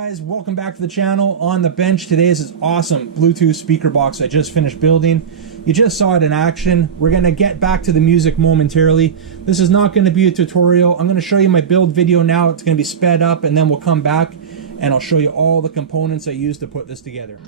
guys, welcome back to the channel. On the bench today is this awesome Bluetooth speaker box I just finished building. You just saw it in action. We're going to get back to the music momentarily. This is not going to be a tutorial. I'm going to show you my build video now. It's going to be sped up, and then we'll come back and I'll show you all the components I used to put this together.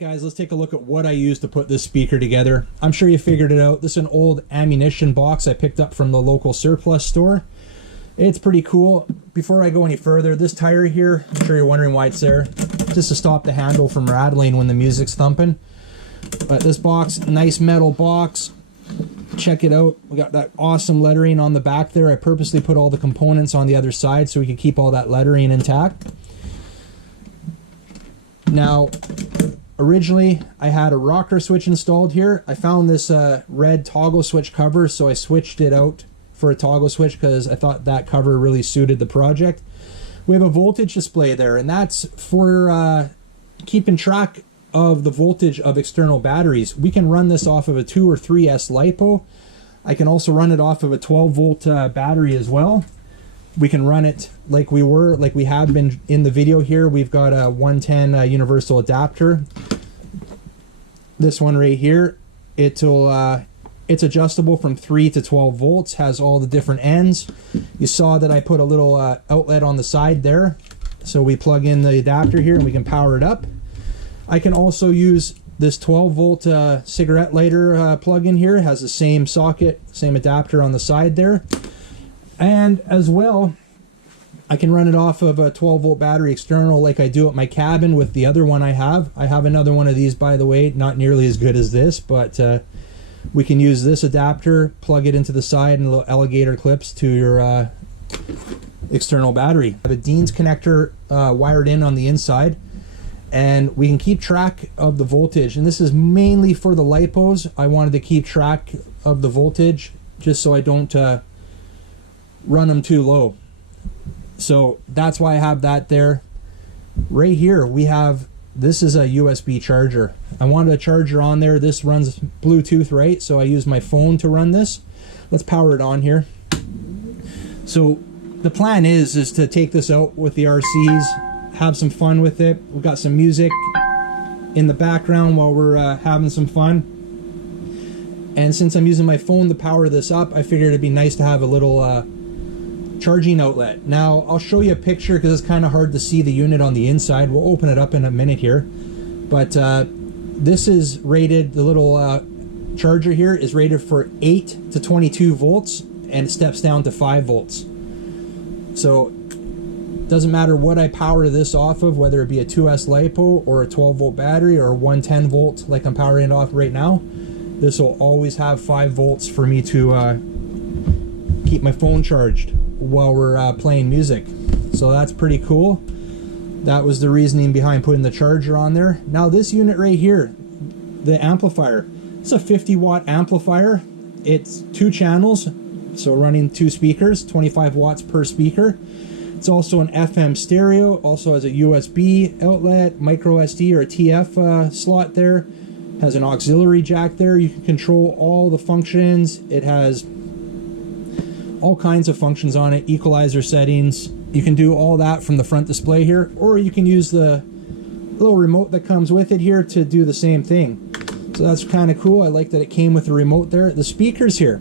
Guys, let's take a look at what I used to put this speaker together. I'm sure you figured it out. This is an old ammunition box I picked up from the local surplus store. It's pretty cool. Before I go any further, this tire here, I'm sure you're wondering why it's there, just to stop the handle from rattling when the music's thumping. But this box, nice metal box. Check it out. We got that awesome lettering on the back there. I purposely put all the components on the other side so we could keep all that lettering intact. Now, originally, I had a rocker switch installed here. I found this red toggle switch cover, so I switched it out for a toggle switch because I thought that cover really suited the project. We have a voltage display there, and that's for keeping track of the voltage of external batteries. We can run this off of a 2 or 3S lipo. I can also run it off of a 12-volt battery as well. We can run it like we have been in the video here. We've got a 110 universal adapter. This one right here, it's adjustable from 3 to 12 volts, has all the different ends. You saw that I put a little outlet on the side there. So we plug in the adapter here and we can power it up. I can also use This 12 volt cigarette lighter plug-in here has the same socket, same adapter on the side there. And as well, I can run it off of a 12 volt battery external like I do at my cabin with the other one I have. I have another one of these, by the way, not nearly as good as this, but we can use this adapter, plug it into the side, and little alligator clips to your external battery. I have a Dean's connector wired in on the inside, and we can keep track of the voltage. And this is mainly for the lipos. I wanted to keep track of the voltage just so I don't run them too low. So that's why I have that there. Right here we have, this is a USB charger. I wanted a charger on there. This runs Bluetooth, right? So I use my phone to run this. Let's power it on here. So the plan is to take this out with the RCs, have some fun with it. We've got some music in the background while we're having some fun. And since I'm using my phone to power this up, I figured it'd be nice to have a little charging outlet. Now I'll show you a picture because it's kind of hard to see the unit on the inside. We'll open it up in a minute here. But this is rated, the little charger here is rated for 8 to 22 volts, and it steps down to 5 volts. So doesn't matter what I power this off of, whether it be a 2S LiPo or a 12 volt battery or a 110 volt like I'm powering it off right now, this will always have 5 volts for me to keep my phone charged while we're playing music. So that's pretty cool. That was the reasoning behind putting the charger on there. Now this unit right here, the amplifier, it's a 50 watt amplifier. It's 2 channels, so running 2 speakers, 25 watts per speaker. It's also an FM stereo, also has a USB outlet, micro SD or a TF slot there. Has an auxiliary jack there. You can control all the functions. It has all kinds of functions on it, equalizer settings. You can do all that from the front display here, or you can use the little remote that comes with it here to do the same thing. So that's kind of cool. I like that it came with the remote there. The speakers here,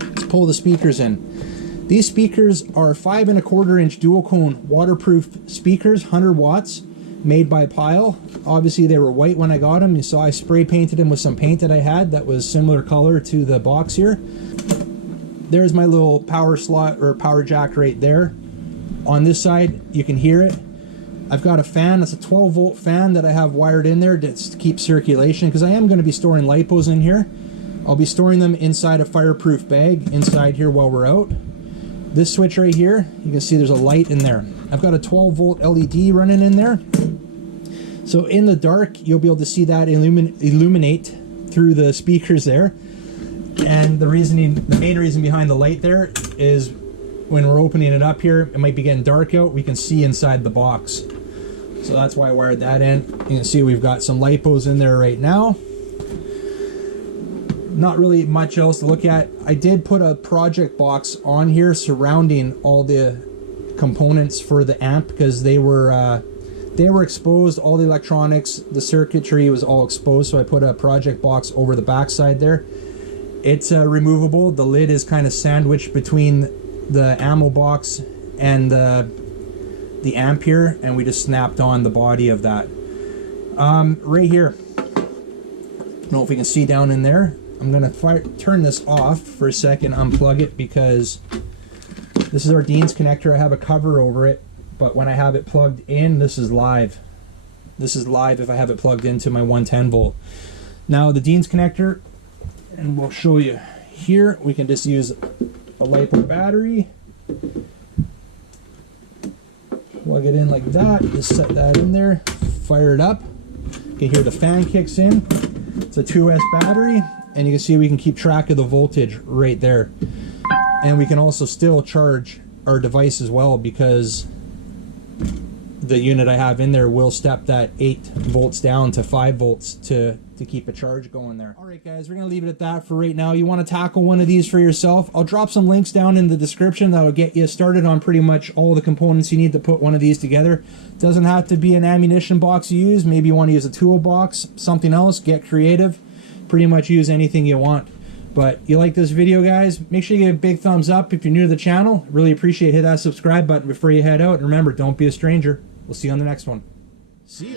let's pull the speakers in. These speakers are 5 1/4 inch dual cone waterproof speakers, 100 watts, made by Pyle. Obviously they were white when I got them. You saw I spray painted them with some paint that I had that was similar color to the box here. There's my little power slot or power jack right there. On this side you can hear it. I've got a fan. It's a 12 volt fan that I have wired in there to keep circulation, because I am going to be storing lipos in here. I'll be storing them inside a fireproof bag inside here while we're out. This switch right here, you can see there's a light in there. I've got a 12 volt LED running in there. So in the dark, you'll be able to see that illuminate through the speakers there. And the main reason behind the light there is when we're opening it up here, it might be getting dark out, we can see inside the box. So that's why I wired that in. You can see we've got some lipos in there right now. Not really much else to look at. I did put a project box on here surrounding all the components for the amp, because they were exposed. All the electronics, the circuitry was all exposed, so I put a project box over the backside there. It's removable. The lid is kind of sandwiched between the ammo box and the amp here, and we just snapped on the body of that. Right here, I don't know if we can see down in there. I'm gonna turn this off for a second, unplug it, because this is our Dean's connector. I have a cover over it, but when I have it plugged in, this is live. This is live if I have it plugged into my 110 volt. Now the Dean's connector, and we'll show you here, we can just use a LiPo battery, plug it in like that, just set that in there, fire it up. You can hear the fan kicks in. It's a 2S battery, and you can see we can keep track of the voltage right there. And we can also still charge our device as well, because the unit I have in there will step that 8 volts down to 5 volts to keep a charge going there. All right guys, we're gonna leave it at that for right now. You want to tackle one of these for yourself, I'll drop some links down in the description that will get you started on pretty much all the components you need to put one of these together. Doesn't have to be an ammunition box you use. Maybe you want to use a toolbox, something else, get creative. Pretty much use anything you want. But you like this video, guys, make sure you give a big thumbs up. If you're new to the channel, really appreciate it. Hit that subscribe button before you head out, and remember, don't be a stranger. We'll see you on the next one. See you.